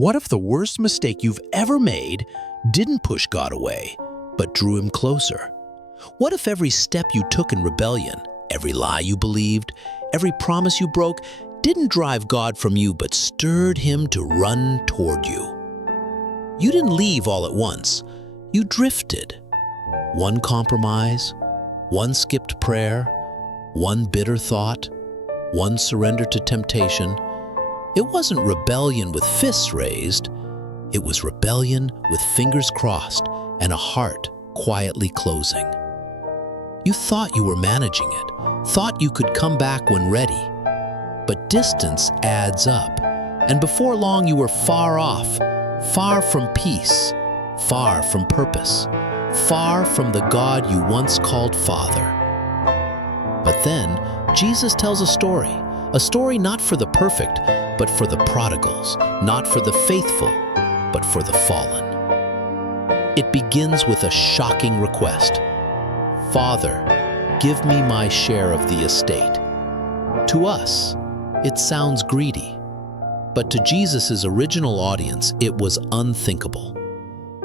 What if the worst mistake you've ever made didn't push God away, but drew him closer? What if every step you took in rebellion, every lie you believed, every promise you broke, didn't drive God from you, but stirred him to run toward you? You didn't leave all at once. You drifted. One compromise, one skipped prayer, one bitter thought, one surrender to temptation. It wasn't rebellion with fists raised. It was rebellion with fingers crossed and a heart quietly closing. You thought you were managing it, thought you could come back when ready. But distance adds up, and before long you were far off, far from peace, far from purpose, far from the God you once called Father. But then Jesus tells a story not for the perfect, but for the prodigals, not for the faithful, but for the fallen. It begins with a shocking request. Father, give me my share of the estate. To us, it sounds greedy, but to Jesus' original audience, it was unthinkable.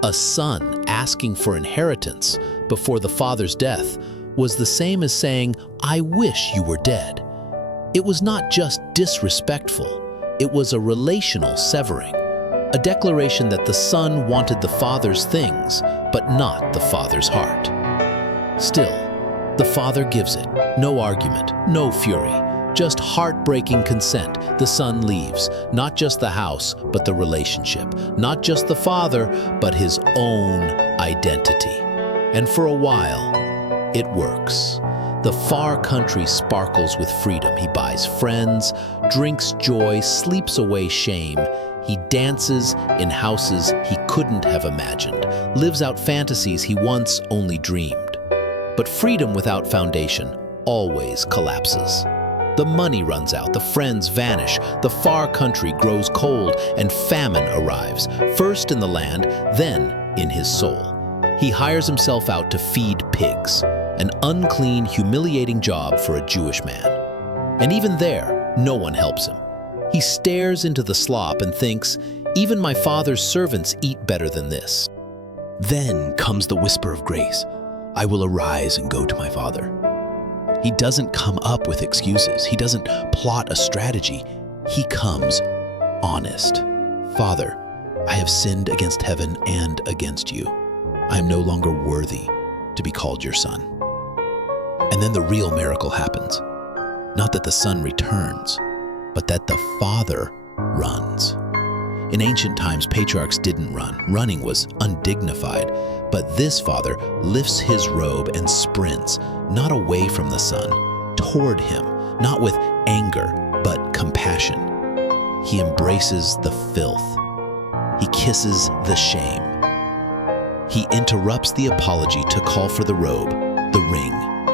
A son asking for inheritance before the father's death was the same as saying, I wish you were dead. It was not just disrespectful, it was a relational severing, a declaration that the son wanted the father's things, but not the father's heart. Still, the father gives it, no argument, no fury, just heartbreaking consent. The son leaves, not just the house, but the relationship, not just the father, but his own identity. And for a while, it works. The far country sparkles with freedom. He buys friends, drinks joy, sleeps away shame. He dances in houses he couldn't have imagined, lives out fantasies he once only dreamed. But freedom without foundation always collapses. The money runs out, the friends vanish, the far country grows cold, and famine arrives, first in the land, then in his soul. He hires himself out to feed pigs, an unclean, humiliating job for a Jewish man. And even there, no one helps him. He stares into the slop and thinks, even my father's servants eat better than this. Then comes the whisper of grace. I will arise and go to my father. He doesn't come up with excuses. He doesn't plot a strategy. He comes honest. Father, I have sinned against heaven and against you. I am no longer worthy to be called your son. And then the real miracle happens. Not that the son returns, but that the father runs. In ancient times, patriarchs didn't run. Running was undignified. But this father lifts his robe and sprints, not away from the son, toward him, not with anger, but compassion. He embraces the filth. He kisses the shame. He interrupts the apology to call for the robe, the ring,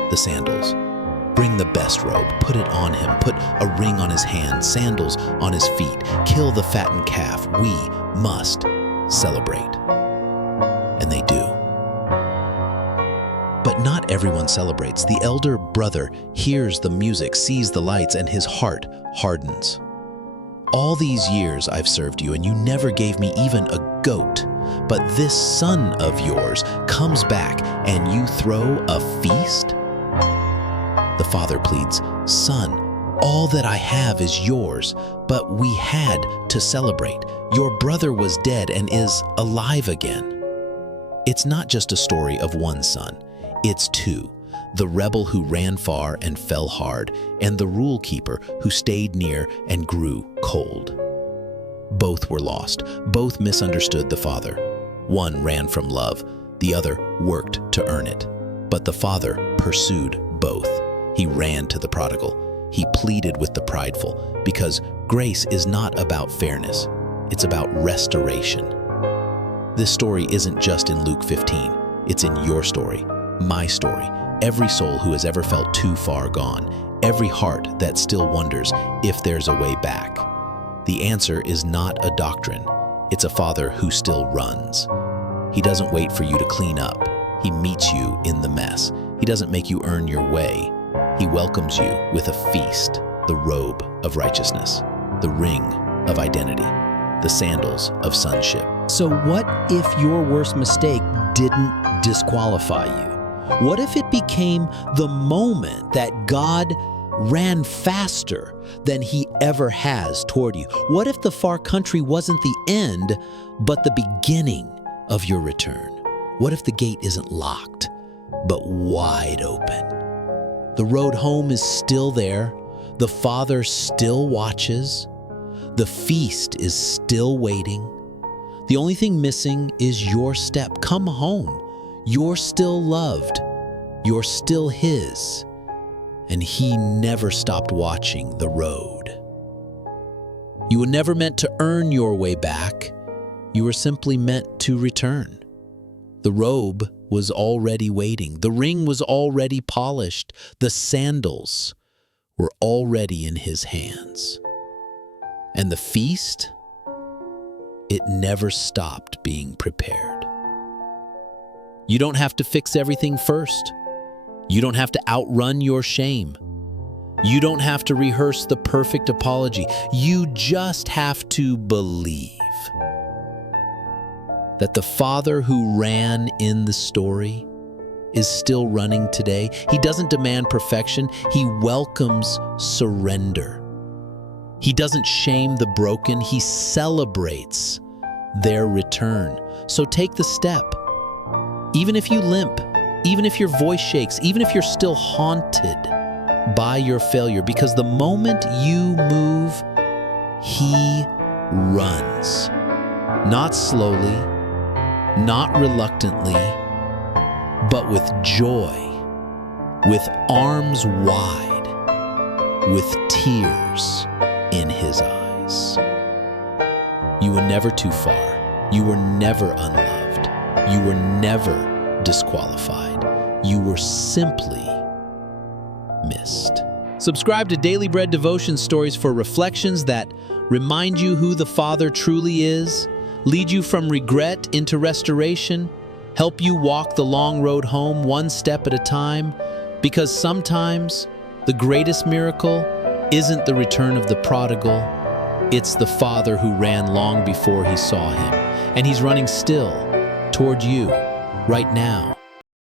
the sandals. Bring the best robe, put it on him, put a ring on his hand, sandals on his feet, kill the fattened calf. We must celebrate. And they do. But not everyone celebrates. The elder brother hears the music, sees the lights, and his heart hardens. All these years I've served you, and you never gave me even a goat. But this son of yours comes back, and you throw a feast? The father pleads, Son, all that I have is yours, but we had to celebrate. Your brother was dead and is alive again. It's not just a story of one son. It's two, the rebel who ran far and fell hard, and the rule keeper who stayed near and grew cold. Both were lost. Both misunderstood the father. One ran from love. The other worked to earn it. But the father pursued both. He ran to the prodigal. He pleaded with the prideful, because grace is not about fairness. It's about restoration. This story isn't just in Luke 15. It's in your story, my story, every soul who has ever felt too far gone, every heart that still wonders if there's a way back. The answer is not a doctrine. It's a father who still runs. He doesn't wait for you to clean up. He meets you in the mess. He doesn't make you earn your way. He welcomes you with a feast, the robe of righteousness, the ring of identity. the sandals of sonship. So what if your worst mistake didn't disqualify you? What if it became the moment that God ran faster than he ever has toward you? What if the far country wasn't the end, but the beginning of your return? What if the gate isn't locked, but wide open? The road home is still there. The Father still watches. The feast is still waiting. The only thing missing is your step. Come home. You're still loved. You're still his. And he never stopped watching the road. You were never meant to earn your way back. You were simply meant to return. The robe was already waiting. The ring was already polished. The sandals were already in his hands. And the feast, it never stopped being prepared. You don't have to fix everything first. You don't have to outrun your shame. You don't have to rehearse the perfect apology. You just have to believe that the Father who ran in the story is still running today. He doesn't demand perfection. He welcomes surrender. He doesn't shame the broken. He celebrates their return. So take the step. Even if you limp, even if your voice shakes, even if you're still haunted by your failure, because the moment you move, he runs. Not slowly, not reluctantly, but with joy, with arms wide, with tears in his eyes. You were never too far. You were never unloved. You were never disqualified. You were simply missed. Subscribe to Daily Bread Devotion Stories for reflections that remind you who the Father truly is, lead you from regret into restoration, help you walk the long road home one step at a time, because sometimes the greatest miracle isn't the return of the prodigal, it's the Father who ran long before he saw him, and he's running still toward you right now.